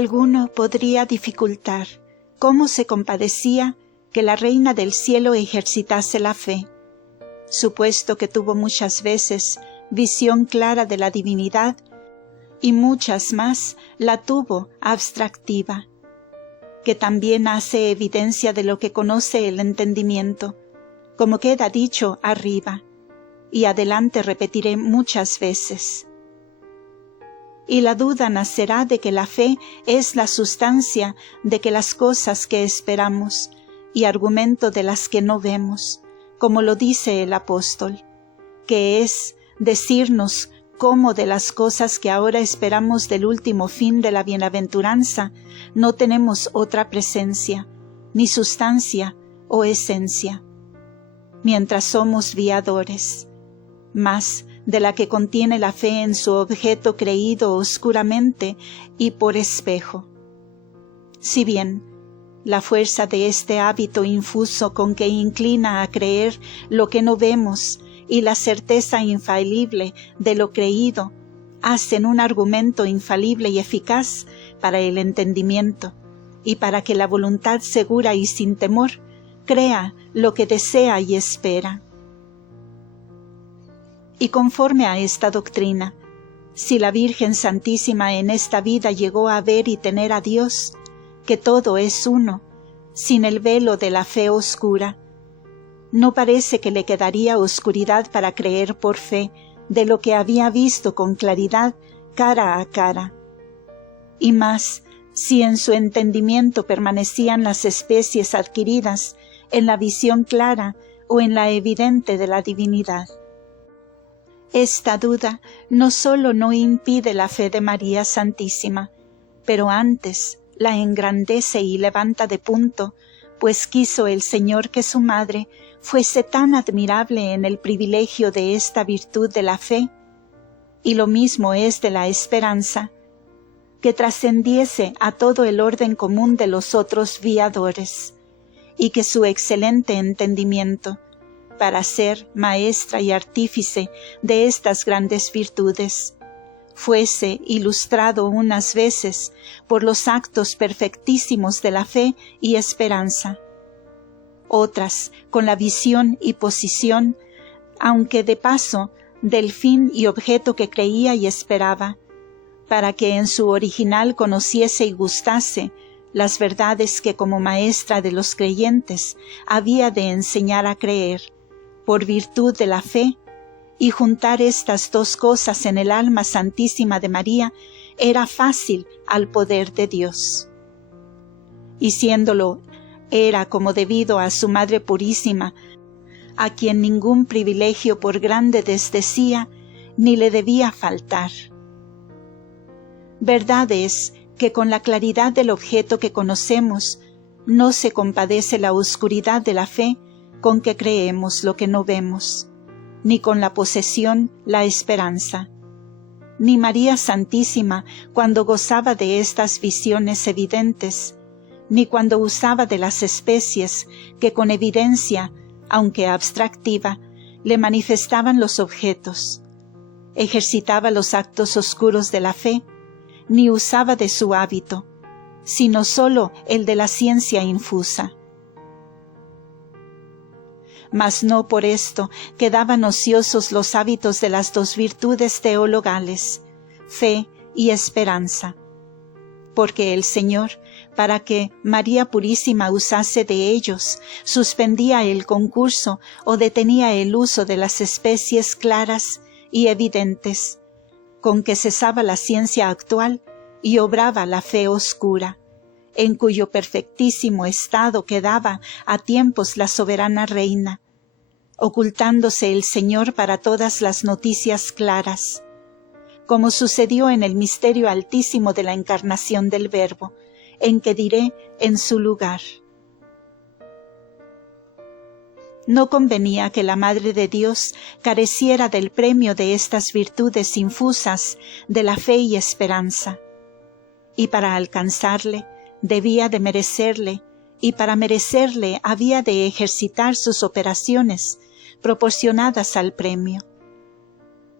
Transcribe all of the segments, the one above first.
Alguno podría dificultar cómo se compadecía que la Reina del Cielo ejercitase la fe, supuesto que tuvo muchas veces visión clara de la divinidad y muchas más la tuvo abstractiva, que también hace evidencia de lo que conoce el entendimiento, como queda dicho arriba, y adelante repetiré muchas veces. Y la duda nacerá de que la fe es la sustancia de que las cosas que esperamos y argumento de las que no vemos, como lo dice el apóstol, que es decirnos cómo de las cosas que ahora esperamos del último fin de la bienaventuranza no tenemos otra presencia, ni sustancia o esencia, mientras somos viadores, más de la que contiene la fe en su objeto creído oscuramente y por espejo. Si bien la fuerza de este hábito infuso con que inclina a creer lo que no vemos y la certeza infalible de lo creído hacen un argumento infalible y eficaz para el entendimiento y para que la voluntad segura y sin temor crea lo que desea y espera. Y conforme a esta doctrina, si la Virgen Santísima en esta vida llegó a ver y tener a Dios, que todo es uno, sin el velo de la fe oscura, no parece que le quedaría oscuridad para creer por fe de lo que había visto con claridad cara a cara. Y más, si en su entendimiento permanecían las especies adquiridas en la visión clara o en la evidente de la divinidad. Esta duda no sólo no impide la fe de María Santísima, pero antes la engrandece y levanta de punto, pues quiso el Señor que su madre fuese tan admirable en el privilegio de esta virtud de la fe, y lo mismo es de la esperanza, que trascendiese a todo el orden común de los otros viadores, y que su excelente entendimiento, para ser maestra y artífice de estas grandes virtudes, fuese ilustrado unas veces por los actos perfectísimos de la fe y esperanza, otras con la visión y posición, aunque de paso, del fin y objeto que creía y esperaba, para que en su original conociese y gustase las verdades que como maestra de los creyentes había de enseñar a creer, por virtud de la fe, y juntar estas dos cosas en el alma santísima de María era fácil al poder de Dios. Y siéndolo, era como debido a su Madre Purísima, a quien ningún privilegio por grande desdecía, ni le debía faltar. Verdad es que con la claridad del objeto que conocemos, no se compadece la oscuridad de la fe con que creemos lo que no vemos, ni con la posesión la esperanza. Ni María Santísima, cuando gozaba de estas visiones evidentes, ni cuando usaba de las especies que con evidencia, aunque abstractiva, le manifestaban los objetos, ejercitaba los actos oscuros de la fe, ni usaba de su hábito, sino sólo el de la ciencia infusa. Mas no por esto quedaban ociosos los hábitos de las dos virtudes teologales, fe y esperanza, porque el Señor, para que María Purísima usase de ellos, suspendía el concurso o detenía el uso de las especies claras y evidentes, con que cesaba la ciencia actual y obraba la fe oscura, en cuyo perfectísimo estado quedaba a tiempos la soberana reina, ocultándose el Señor para todas las noticias claras, como sucedió en el misterio altísimo de la encarnación del Verbo, en que diré en su lugar. No convenía que la Madre de Dios careciera del premio de estas virtudes infusas de la fe y esperanza, y para alcanzarle debía de merecerle, y para merecerle había de ejercitar sus operaciones proporcionadas al premio.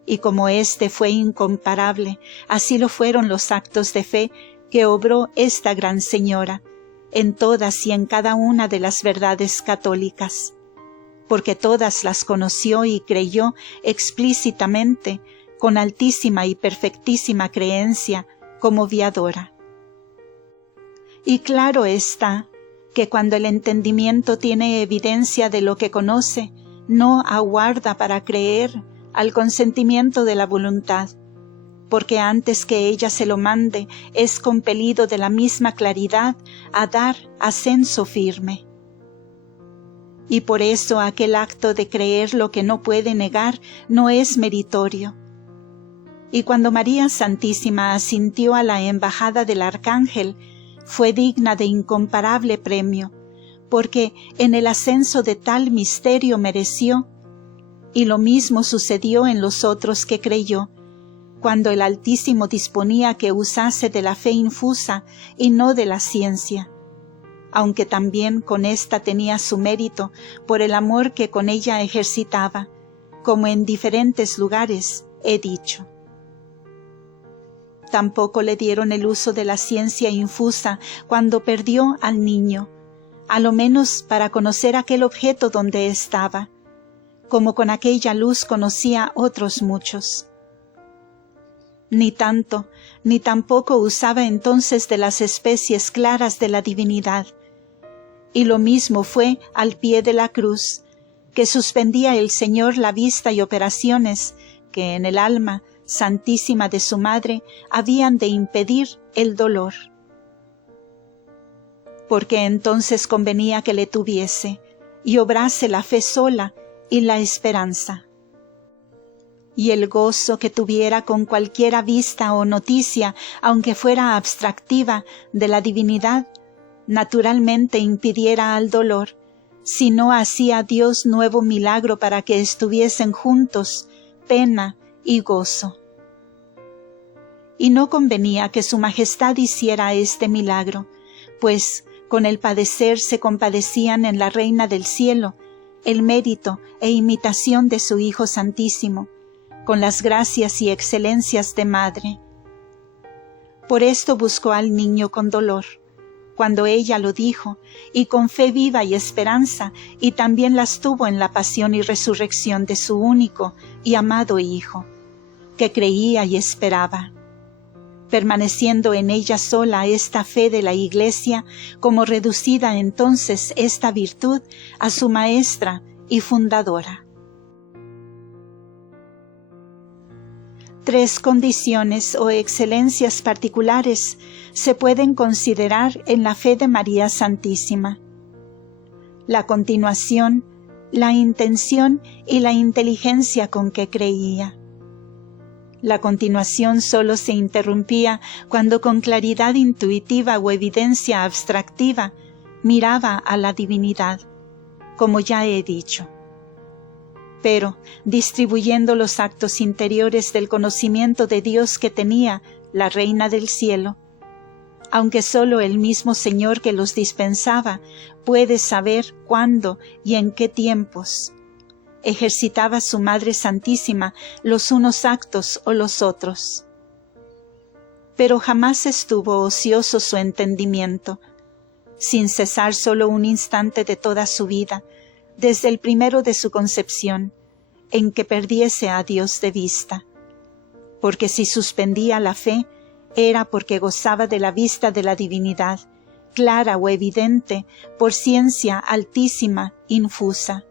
Y como éste fue incomparable, así lo fueron los actos de fe que obró esta gran señora en todas y en cada una de las verdades católicas, porque todas las conoció y creyó explícitamente, con altísima y perfectísima creencia, como viadora. Y claro está que cuando el entendimiento tiene evidencia de lo que conoce, no aguarda para creer al consentimiento de la voluntad, porque antes que ella se lo mande, es compelido de la misma claridad a dar ascenso firme. Y por eso aquel acto de creer lo que no puede negar no es meritorio. Y cuando María Santísima asintió a la embajada del Arcángel, fue digna de incomparable premio, porque en el ascenso de tal misterio mereció, y lo mismo sucedió en los otros que creyó, cuando el Altísimo disponía que usase de la fe infusa y no de la ciencia, aunque también con ésta tenía su mérito por el amor que con ella ejercitaba, como en diferentes lugares he dicho. Tampoco le dieron el uso de la ciencia infusa cuando perdió al niño, a lo menos para conocer aquel objeto donde estaba, como con aquella luz conocía otros muchos. Ni tanto, ni tampoco usaba entonces de las especies claras de la divinidad. Y lo mismo fue al pie de la cruz, que suspendía el Señor la vista y operaciones que en el alma santísima de su madre habían de impedir el dolor. Porque entonces convenía que le tuviese y obrase la fe sola y la esperanza. Y el gozo que tuviera con cualquiera vista o noticia, aunque fuera abstractiva, de la divinidad, naturalmente impidiera al dolor, si no hacía Dios nuevo milagro para que estuviesen juntos pena y gozo. Y no convenía que su majestad hiciera este milagro, pues con el padecer se compadecían en la Reina del Cielo el mérito e imitación de su Hijo Santísimo, con las gracias y excelencias de madre. Por esto buscó al niño con dolor, cuando ella lo dijo, y con fe viva y esperanza, y también las tuvo en la pasión y resurrección de su único y amado Hijo, que creía y esperaba, permaneciendo en ella sola esta fe de la Iglesia, como reducida entonces esta virtud a su maestra y fundadora. 3 condiciones o excelencias particulares se pueden considerar en la fe de María Santísima: la continuación, la intención y la inteligencia con que creía. La continuación solo se interrumpía cuando con claridad intuitiva o evidencia abstractiva miraba a la divinidad, como ya he dicho. Pero, distribuyendo los actos interiores del conocimiento de Dios que tenía la Reina del Cielo, aunque sólo el mismo Señor que los dispensaba puede saber cuándo y en qué tiempos, ejercitaba su Madre Santísima los unos actos o los otros. Pero jamás estuvo ocioso su entendimiento, sin cesar sólo un instante de toda su vida, desde el primero de su concepción, en que perdiese a Dios de vista, porque si suspendía la fe, era porque gozaba de la vista de la divinidad, clara o evidente, por ciencia altísima, infusa.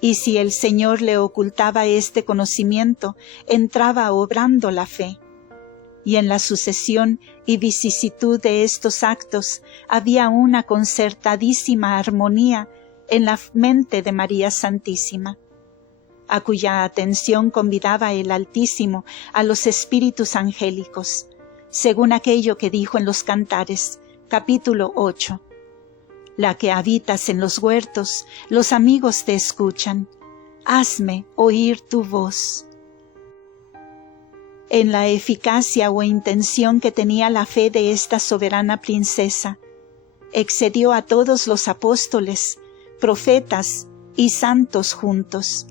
Y si el Señor le ocultaba este conocimiento, entraba obrando la fe. Y en la sucesión y vicisitud de estos actos había una concertadísima armonía en la mente de María Santísima, a cuya atención convidaba el Altísimo a los espíritus angélicos, según aquello que dijo en los Cantares, capítulo 8. La que habitas en los huertos, los amigos te escuchan. Hazme oír tu voz. En la eficacia o intención que tenía la fe de esta soberana princesa, excedió a todos los apóstoles, profetas y santos juntos,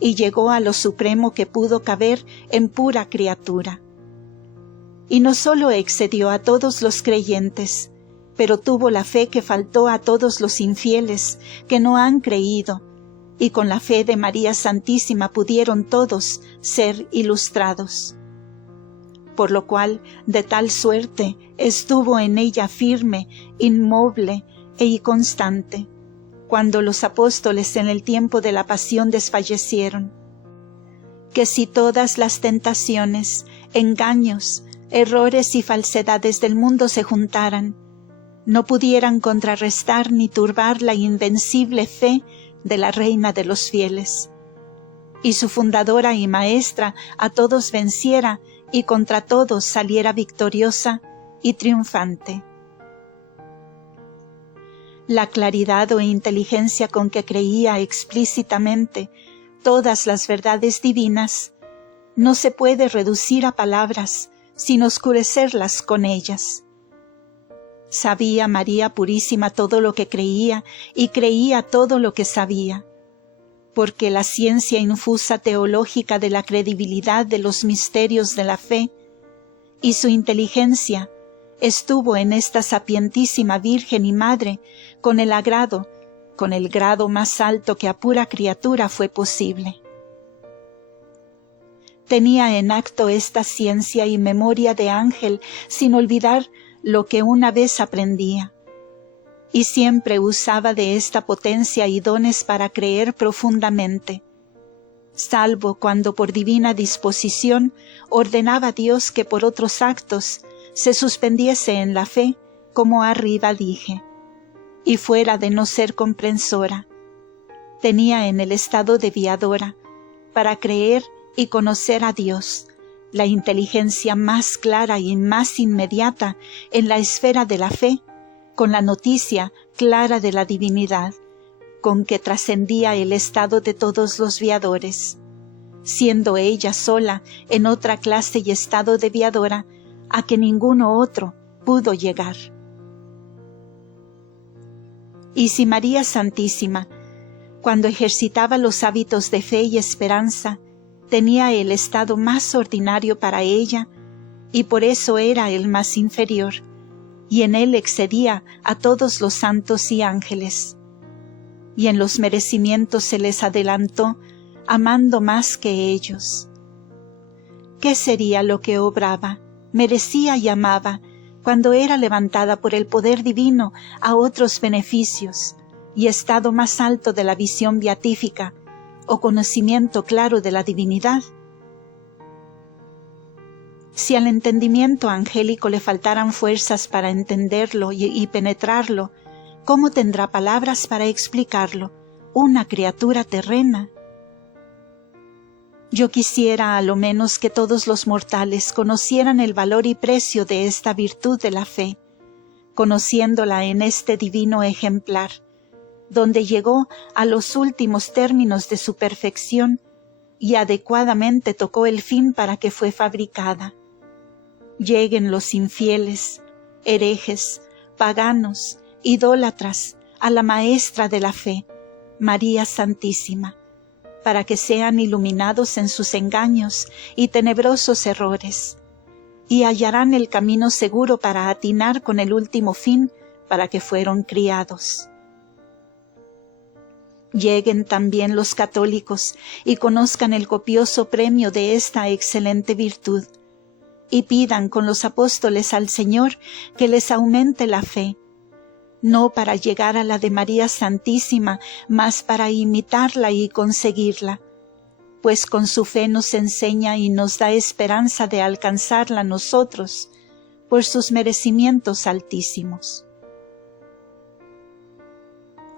y llegó a lo supremo que pudo caber en pura criatura. y no solo excedió a todos los creyentes, pero tuvo la fe que faltó a todos los infieles que no han creído, y con la fe de María Santísima pudieron todos ser ilustrados. Por lo cual, de tal suerte, estuvo en ella firme, inmoble e constante, cuando los apóstoles en el tiempo de la pasión desfallecieron, que si todas las tentaciones, engaños, errores y falsedades del mundo se juntaran, no pudieran contrarrestar ni turbar la invencible fe de la Reina de los fieles, y su fundadora y maestra a todos venciera y contra todos saliera victoriosa y triunfante. La claridad o inteligencia con que creía explícitamente todas las verdades divinas no se puede reducir a palabras sin oscurecerlas con ellas. Sabía María Purísima todo lo que creía y creía todo lo que sabía, porque la ciencia infusa teológica de la credibilidad de los misterios de la fe y su inteligencia estuvo en esta sapientísima Virgen y Madre con el grado más alto que a pura criatura fue posible. Tenía en acto esta ciencia y memoria de ángel sin olvidar lo que una vez aprendía, y siempre usaba de esta potencia y dones para creer profundamente, salvo cuando por divina disposición ordenaba Dios que por otros actos se suspendiese en la fe, como arriba dije, y fuera de no ser comprensora, tenía en el estado de viadora, para creer y conocer a Dios, la inteligencia más clara y más inmediata en la esfera de la fe, con la noticia clara de la divinidad, con que trascendía el estado de todos los viadores, siendo ella sola en otra clase y estado de viadora a que ninguno otro pudo llegar. Y si María Santísima, cuando ejercitaba los hábitos de fe y esperanza, tenía el estado más ordinario para ella, y por eso era el más inferior, y en él excedía a todos los santos y ángeles, y en los merecimientos se les adelantó, amando más que ellos. ¿Qué sería lo que obraba, merecía y amaba, cuando era levantada por el poder divino a otros beneficios, y estado más alto de la visión beatífica, o conocimiento claro de la divinidad? Si al entendimiento angélico le faltaran fuerzas para entenderlo y penetrarlo, ¿cómo tendrá palabras para explicarlo una criatura terrena? Yo quisiera a lo menos que todos los mortales conocieran el valor y precio de esta virtud de la fe, conociéndola en este divino ejemplar, donde llegó a los últimos términos de su perfección y adecuadamente tocó el fin para que fue fabricada. Lleguen los infieles, herejes, paganos, idólatras, a la maestra de la fe, María Santísima, para que sean iluminados en sus engaños y tenebrosos errores, y hallarán el camino seguro para atinar con el último fin para que fueron criados. Lleguen también los católicos y conozcan el copioso premio de esta excelente virtud, y pidan con los apóstoles al Señor que les aumente la fe, no para llegar a la de María Santísima, mas para imitarla y conseguirla, pues con su fe nos enseña y nos da esperanza de alcanzarla nosotros, por sus merecimientos altísimos.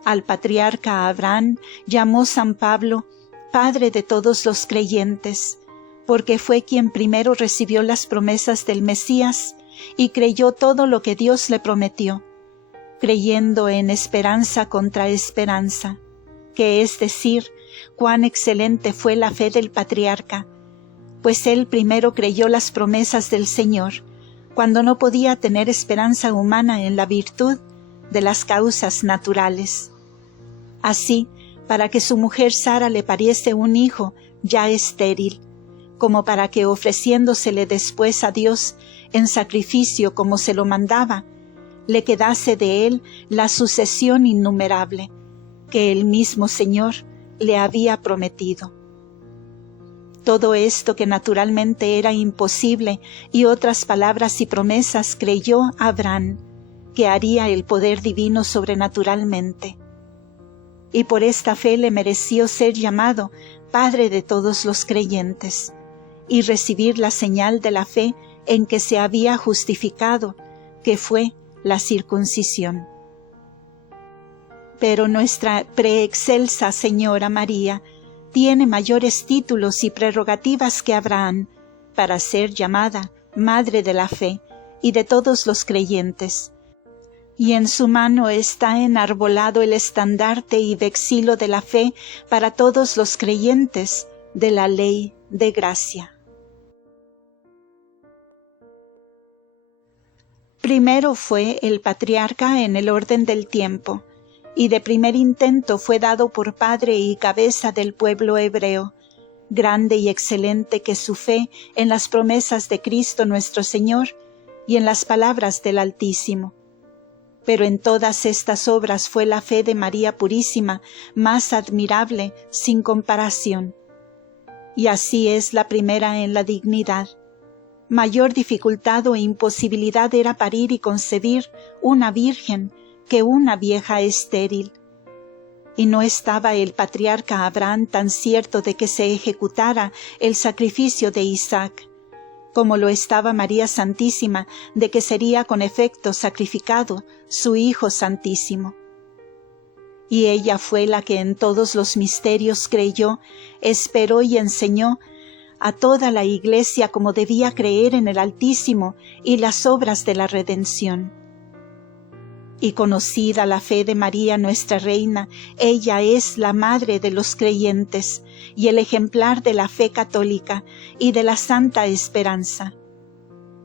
Al patriarca Abraham llamó San Pablo Padre de todos los creyentes, porque fue quien primero recibió las promesas del Mesías y creyó todo lo que Dios le prometió, creyendo en esperanza contra esperanza, que es decir, cuán excelente fue la fe del patriarca, pues él primero creyó las promesas del Señor, cuando no podía tener esperanza humana en la virtud de las causas naturales. Así, para que su mujer Sara le pariese un hijo ya estéril, como para que ofreciéndosele después a Dios, en sacrificio como se lo mandaba, le quedase de él la sucesión innumerable que el mismo Señor le había prometido. Todo esto que naturalmente era imposible y otras palabras y promesas creyó Abraham que haría el poder divino sobrenaturalmente. Y por esta fe le mereció ser llamado Padre de todos los creyentes y recibir la señal de la fe en que se había justificado, que fue la circuncisión. Pero nuestra preexcelsa Señora María tiene mayores títulos y prerrogativas que Abraham para ser llamada Madre de la Fe y de todos los creyentes. Y en su mano está enarbolado el estandarte y vexilo de la fe para todos los creyentes de la ley de gracia. Primero fue el patriarca en el orden del tiempo, y de primer intento fue dado por padre y cabeza del pueblo hebreo, grande y excelente que su fe en las promesas de Cristo nuestro Señor y en las palabras del Altísimo. Pero en todas estas obras fue la fe de María Purísima más admirable sin comparación. Y así es la primera en la dignidad. Mayor dificultad o imposibilidad era parir y concebir una virgen que una vieja estéril. Y no estaba el patriarca Abraham tan cierto de que se ejecutara el sacrificio de Isaac, como lo estaba María Santísima de que sería con efecto sacrificado su Hijo Santísimo. Y ella fue la que en todos los misterios creyó, esperó y enseñó a toda la Iglesia como debía creer en el Altísimo y las obras de la redención. Y conocida la fe de María nuestra Reina, ella es la madre de los creyentes y el ejemplar de la fe católica y de la santa esperanza.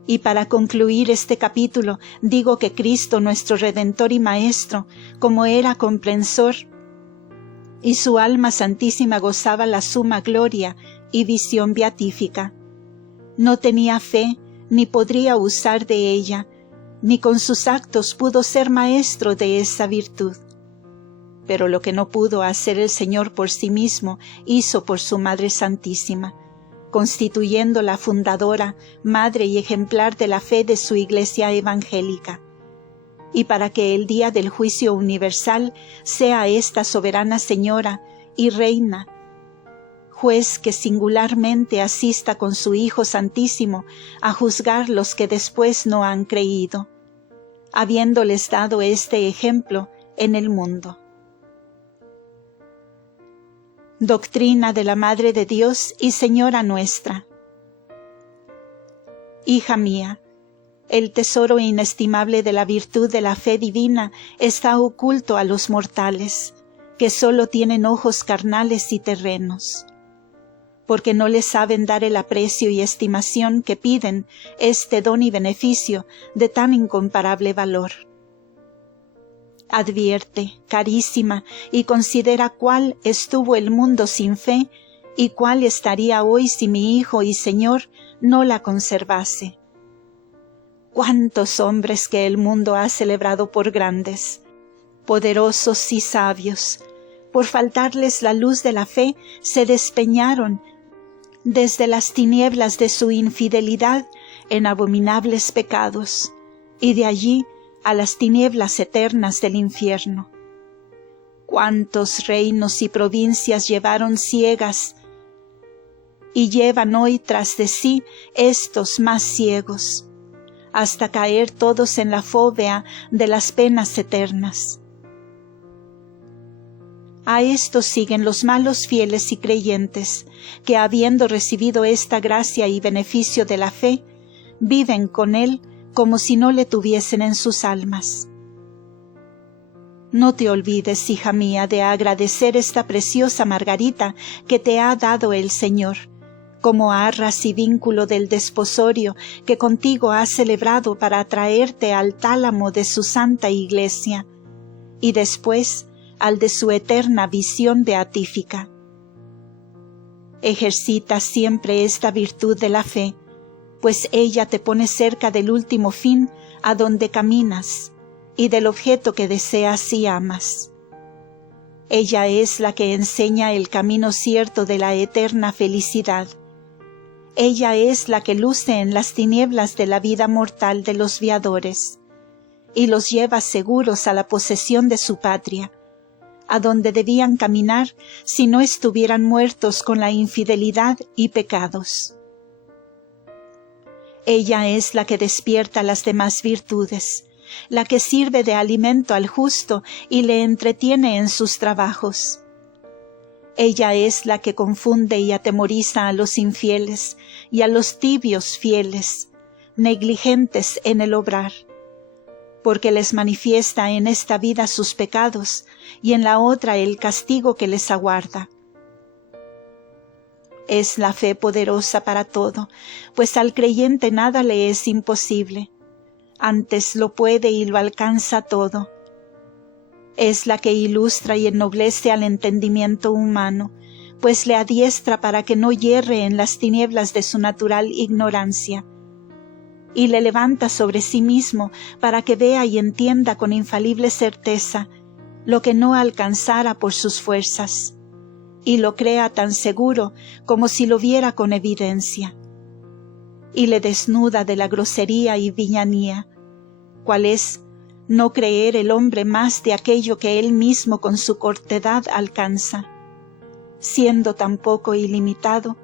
Y para concluir este capítulo, digo que Cristo nuestro Redentor y Maestro, como era comprensor, y su alma santísima gozaba la suma gloria y visión beatífica. No tenía fe, ni podría usar de ella, ni con sus actos pudo ser maestro de esa virtud. Pero lo que no pudo hacer el Señor por sí mismo, hizo por su Madre Santísima, constituyéndola fundadora, madre y ejemplar de la fe de su Iglesia evangélica. Y para que el día del juicio universal sea esta soberana Señora y Reina, juez que singularmente asista con su Hijo Santísimo a juzgar los que después no han creído, habiéndoles dado este ejemplo en el mundo. Doctrina de la Madre de Dios y Señora nuestra. Hija mía, el tesoro inestimable de la virtud de la fe divina está oculto a los mortales, que sólo tienen ojos carnales y terrenos, porque no le saben dar el aprecio y estimación que piden este don y beneficio de tan incomparable valor. Advierte, carísima, y considera cuál estuvo el mundo sin fe y cuál estaría hoy si mi Hijo y Señor no la conservase. Cuántos hombres que el mundo ha celebrado por grandes, poderosos y sabios, por faltarles la luz de la fe, se despeñaron desde las tinieblas de su infidelidad en abominables pecados, y de allí a las tinieblas eternas del infierno. Cuántos reinos y provincias llevaron ciegas, y llevan hoy tras de sí estos más ciegos, hasta caer todos en la fóvea de las penas eternas. A estos siguen los malos fieles y creyentes, que habiendo recibido esta gracia y beneficio de la fe, viven con él como si no le tuviesen en sus almas. No te olvides, hija mía, de agradecer esta preciosa margarita que te ha dado el Señor, como arras y vínculo del desposorio que contigo ha celebrado para atraerte al tálamo de su santa Iglesia, y después al de su eterna visión beatífica. Ejercita siempre esta virtud de la fe, pues ella te pone cerca del último fin a donde caminas y del objeto que deseas y amas. Ella es la que enseña el camino cierto de la eterna felicidad. Ella es la que luce en las tinieblas de la vida mortal de los viadores y los lleva seguros a la posesión de su patria, a donde debían caminar si no estuvieran muertos con la infidelidad y pecados. Ella es la que despierta las demás virtudes, la que sirve de alimento al justo y le entretiene en sus trabajos. Ella es la que confunde y atemoriza a los infieles y a los tibios fieles, negligentes en el obrar, porque les manifiesta en esta vida sus pecados y en la otra el castigo que les aguarda. Es la fe poderosa para todo, pues al creyente nada le es imposible. Antes lo puede y lo alcanza todo. Es la que ilustra y ennoblece al entendimiento humano, pues le adiestra para que no yerre en las tinieblas de su natural ignorancia, y le levanta sobre sí mismo para que vea y entienda con infalible certeza lo que no alcanzara por sus fuerzas, y lo crea tan seguro como si lo viera con evidencia, y le desnuda de la grosería y villanía, cual es no creer el hombre más de aquello que él mismo con su cortedad alcanza, siendo tan poco ilimitado,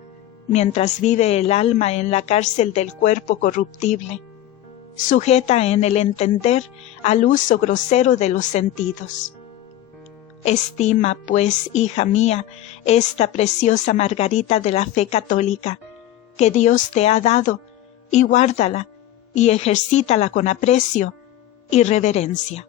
mientras vive el alma en la cárcel del cuerpo corruptible, sujeta en el entender al uso grosero de los sentidos. Estima, pues, hija mía, esta preciosa margarita de la fe católica que Dios te ha dado, y guárdala, y ejercítala con aprecio y reverencia.